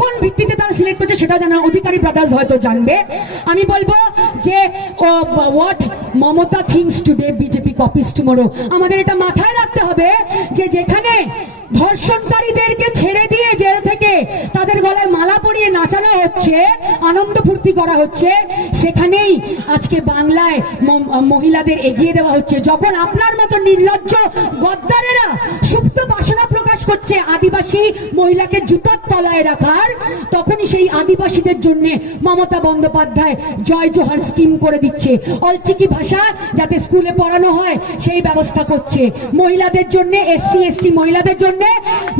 কোন ভিত্তিতে তারা সিলেক্ট করছে সেটা জানা অধিকারী ব্রাদার্স হয়তো জানবে। আমি বলব যে what Mamata things today BJP copies tomorrow আমাদের এটা মাথায় রাখতে হবে যে, যেখানে ধর্ষণকারীদেরকে ছেড়ে দিয়ে জেল থেকে তাদের গলায় মালা পরিয়ে নাচানো হচ্ছে, আনন্দ ফুর্তি করা হচ্ছে। সেখানেই আজকে বাংলায় মহিলাদের এগিয়ে দেওয়া হচ্ছে। যখন আপনার মতো নির্লজ্জ গদ্দারেরা সুপ্ত বাসনা প্রকাশ করছে আদিবাসী মহিলাকে জুতার তলায় রাখার, তখনই সেই আদিবাসীদের জন্য মমতা বন্দ্যোপাধ্যায় জয় জোহার স্কিম করে দিচ্ছে। অলচিকি ভাষা যাতে স্কুলে পড়ানো হয়, সেই ব্যবস্থা করছে। মহিলাদের জন্য, এসসি, এসটি মহিলাদের জন্য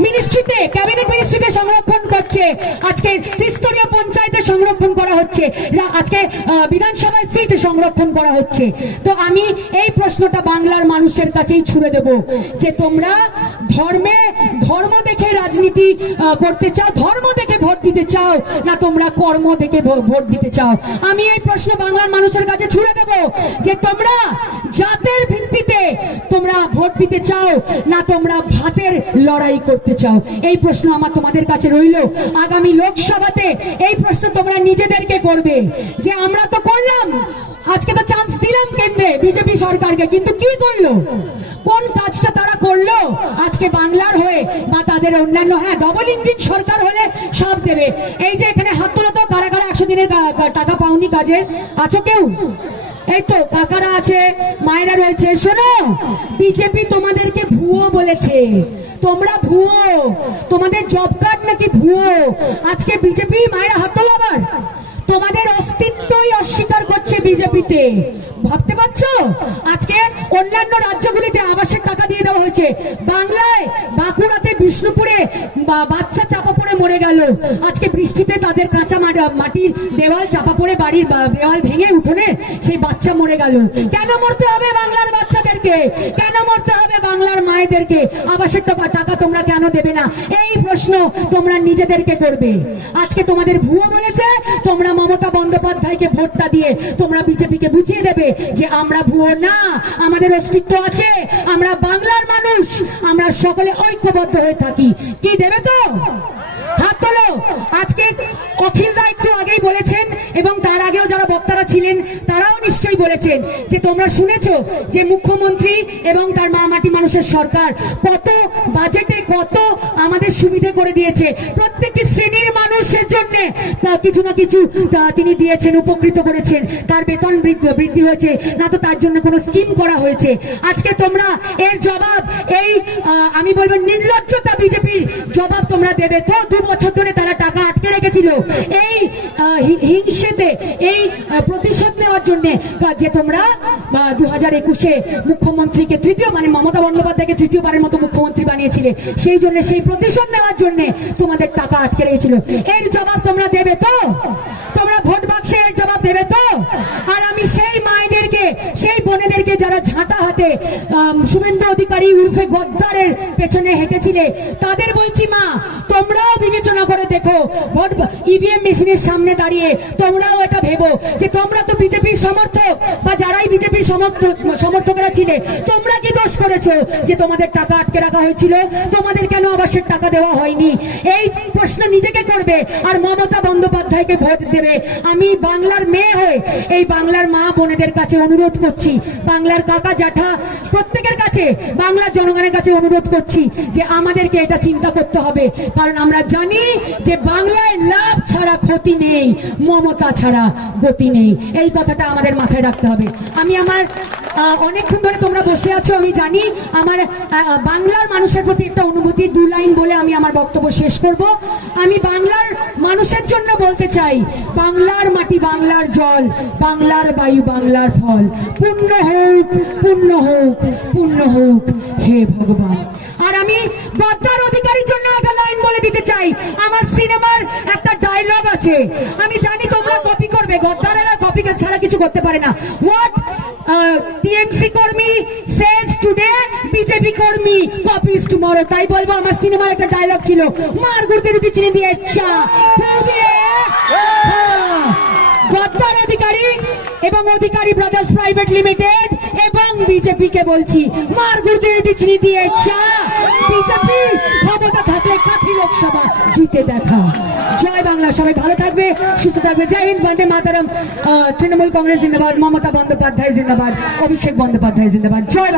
মিনিস্ট্রিতে ক্যাবিনেট মিনিস্ট্রিতে সংরক্ষণ করছে। আজকে ত্রিস্তরীয় পঞ্চায়েতে সংরক্ষণ করা হচ্ছে। আজকে বিধানসভায় সিট সংরক্ষণ করা হচ্ছে। তো আমি এই প্রশ্নটা বাংলার মানুষের কাছেই ছুড়ে দেব যে তোমরা ধর্মে, ধর্ম দেখে রাজনীতি করতে চাও, ধর্ম দেখে ভোট দিতে চাও, না তোমরা কর্ম দেখে ভোট দিতে চাও? আমি এই প্রশ্ন বাংলার মানুষের কাছে ছুড়ে দেব যে তোমরা ভোট দিতে চাও, না তোমরা ভাতের লড়াই করতে চাও? এই প্রশ্ন আমার তোমাদের কাছে রইল। আগামী লোকসভাতে এই প্রশ্ন তোমরা নিজেদেরকে করবে। যে আমরা তো করলাম, আজকে তো চান্স দিলাম কেন্দ্রে, বিজেপি সরকারকে, কিন্তু কি করল? কোন কাজটা তারা করল? আজকে বাংলার হয়ে বা তাদের অন্যান্য হ্যাঁ ডবল ইঞ্জিন সরকার হলে সব দেবে। এই যে এখানে হাত তোলা তো। একশো দিনের টাকা পাওনি কাজের? আছো কেউ? এই তো, কাকারা আছে, মায়েরা রয়েছে। শোনো, বিজেপি তোমাদেরকে ভুয়ো বলেছে। তোমরা ভুয়ো। তোমাদের জব কার্ড নাকি ভুয়ো। আজকে বিজেপি মায়েরা হাত তোলো আবার তোমাদের অস্তিত্বই অস্বীকার করছে বিজেপিতে। ভাবতে পারছ? আজকে অন্যান্য রাজ্যগুলিতে আবাসের টাকা দিয়ে দেওয়া হয়েছে। বাংলায় বাঁকুড়াতে, বিষ্ণুপুরে বাচ্চা চাপা পড়ে মরে গেল। আজকে বৃষ্টিতে তাদের কাঁচা মাটি- মাটির দেওয়াল চাপা পড়ে বাড়ির দেওয়াল ভেঙে উঠোনে সেই বাচ্চা মরে গেল। কেন মরতে হবে বাংলার বাচ্চাদেরকে কেন মরতে হবে বাংলার মায়েদেরকে? আবাসের টাকা তোমরা কেন দেবে না? এই প্রশ্ন তোমরা নিজেদেরকে করবে। আজকে তোমাদের ভুয়ো বলেছে, তোমরা মমতা বন্দ্যোপাধ্যায়কে ভোটটা দিয়ে তোমরা বিজেপিকে বুঝিয়ে দেবে যে আমরা ভুয়ো না, আমাদের অস্তিত্ব আছে, আমরা বাংলার মানুষ, আমরা সকলে ঐক্যবদ্ধ হয়ে থাকি। কি দেবে তো? আজকে অখিলদা একটু আগেই বলেছেন, এবং তার আগেও যারা বক্তারা ছিলেন, তারাও নিশ্চয়ই বলেছেন যে তোমরা শুনেছ যে মুখ্যমন্ত্রী এবং তার মা মাটি মানুষের সরকার কত বাজেটে কত আমাদের সুবিধে করে দিয়েছে। প্রত্যেকটি শ্রেণির মানুষের জন্য তা কিছু না কিছু তা তিনি দিয়েছেন, উপকৃত করেছেন। তার বেতন বৃদ্ধি- হয়েছে। না তো তার জন্য কোনো স্কিম করা হয়েছে। আজকে তোমরা এর জবাব, এই আমি বলব নির্লজ্জতা বিজেপির জবাব তোমরা দেবে। তো দু বছর ধরে তারা টাকা আটকে রেখেছিল। এই হিংসেতে, এই প্রতিশোধ নেওয়ার জন্য যে তোমরা দু হাজার একুশে মুখ্যমন্ত্রীকে তৃতীয় মানে মমতা বন্দ্যোপাধ্যায়কে তৃতীয়বারের মতো মুখ্যমন্ত্রী বানিয়েছিলে, সেই জন্য, সেই প্রতিশোধ নেওয়ার জন্য তোমাদের টাকা আটকে রেখেছিল। এর জবাব তোমরা দেবে তো? তোমরা ভোট বাক্সে এর জবাব দেবে তো? আর আমি সেই মায়েদেরকে সেই বোনেদেরকে যারা ঝাঁটা হাতে শুভেন্দু অধিকারী উর্ফে গদ্দারের পেছনে হেঁটেছিলে, তাদের বলছি, মা, তোমরাও বিবেচনা করে দেখো ভোট ইভিএম মেশিনের সামনে দাঁড়িয়ে তোমরাও এটা ভেবো যে তোমরা তো বিজেপির সমর্থক বা যারাই বিজেপির সমর্থক, সমর্থকরা ছিলে, তোমরা কি দোষ করেছ যে তোমাদের টাকা আটকে রাখা হয়েছিল? তোমাদের কেন আবাসের টাকা দেওয়া হয়নি? এই প্রশ্ন নিজেকে করবে আর মমতা বন্দ্যোপাধ্যায়কে ভোট দেবে। আমি বাংলার মেয়ে হয়ে এই বাংলার মা বোনেদের কাছে অনুরোধ করছি। বাংলার কাকা জ্যাঠা প্রত্যেকের কাছে, বাংলার জনগণের কাছে অনুরোধ করছি যে আমাদেরকে এটা চিন্তা করতে হবে। কারণ আমরা জানি যে বাংলায় লাভ ছাড়া ক্ষতি নেই, মমতা ছাড়া গতি নেই। এই কথাটা আমাদের মাথায় রাখতে হবে। আমি আমার অনেকক্ষণ ধরে তোমরা বসে আছো, আমি জানি। আমার বাংলার মানুষের প্রতি একটা অনুভূতি, দু লাইন বলে আমি আমার বক্তব্য শেষ করব। আমি বাংলার মানুষের জন্য বলতে চাই, বাংলার মাটি, বাংলার জল, বাংলার বায়ু, বাংলার ফল। পূর্ণ হোক পূর্ণ হোক পূর্ণ হোক, হে ভগবান। আর আমি গদ্দার অধিকারীর জন্য একটা লাইন বলে দিতে চাই, আমার সিনেমার একটা ডায়লগ আছে। আমি জানি তোমরা কপি করবে, গদ্দারেরা কপি ছাড়া কিছু করতে পারে না। হোয়াট টিএমসি কর্মী সেজ টুডে বিজেপি কর্মী কপিজ টুমরো তাই বলব, আমার সিনেমার একটা ডায়লগ ছিল। মার গুড়তে রুটি চিনি দিয়ে ফু হ্যাঁ। গদ্দার অধিকারী এবং অধিকারী ব্রাদার্স প্রাইভেট লিমিটেড এবং বিজেপি কে বলছি, মার গুড়তে রুটি চিনি দিয়ে চা। বিজেপি, ক্ষমতা থাকলে কাঠি লোকসভা জিতে দেখা। জয় বাংলা, সবাই ভালো থাকবে, সুস্থ থাকবে। জয় হিন্দ, বন্দে মাতারাম। তৃণমূল কংগ্রেস জিন্দাবাদ, মমতা বন্দ্যোপাধ্যায় জিন্দাবাদ, অভিষেক বন্দ্যোপাধ্যায় জিন্দাবাদ। জয়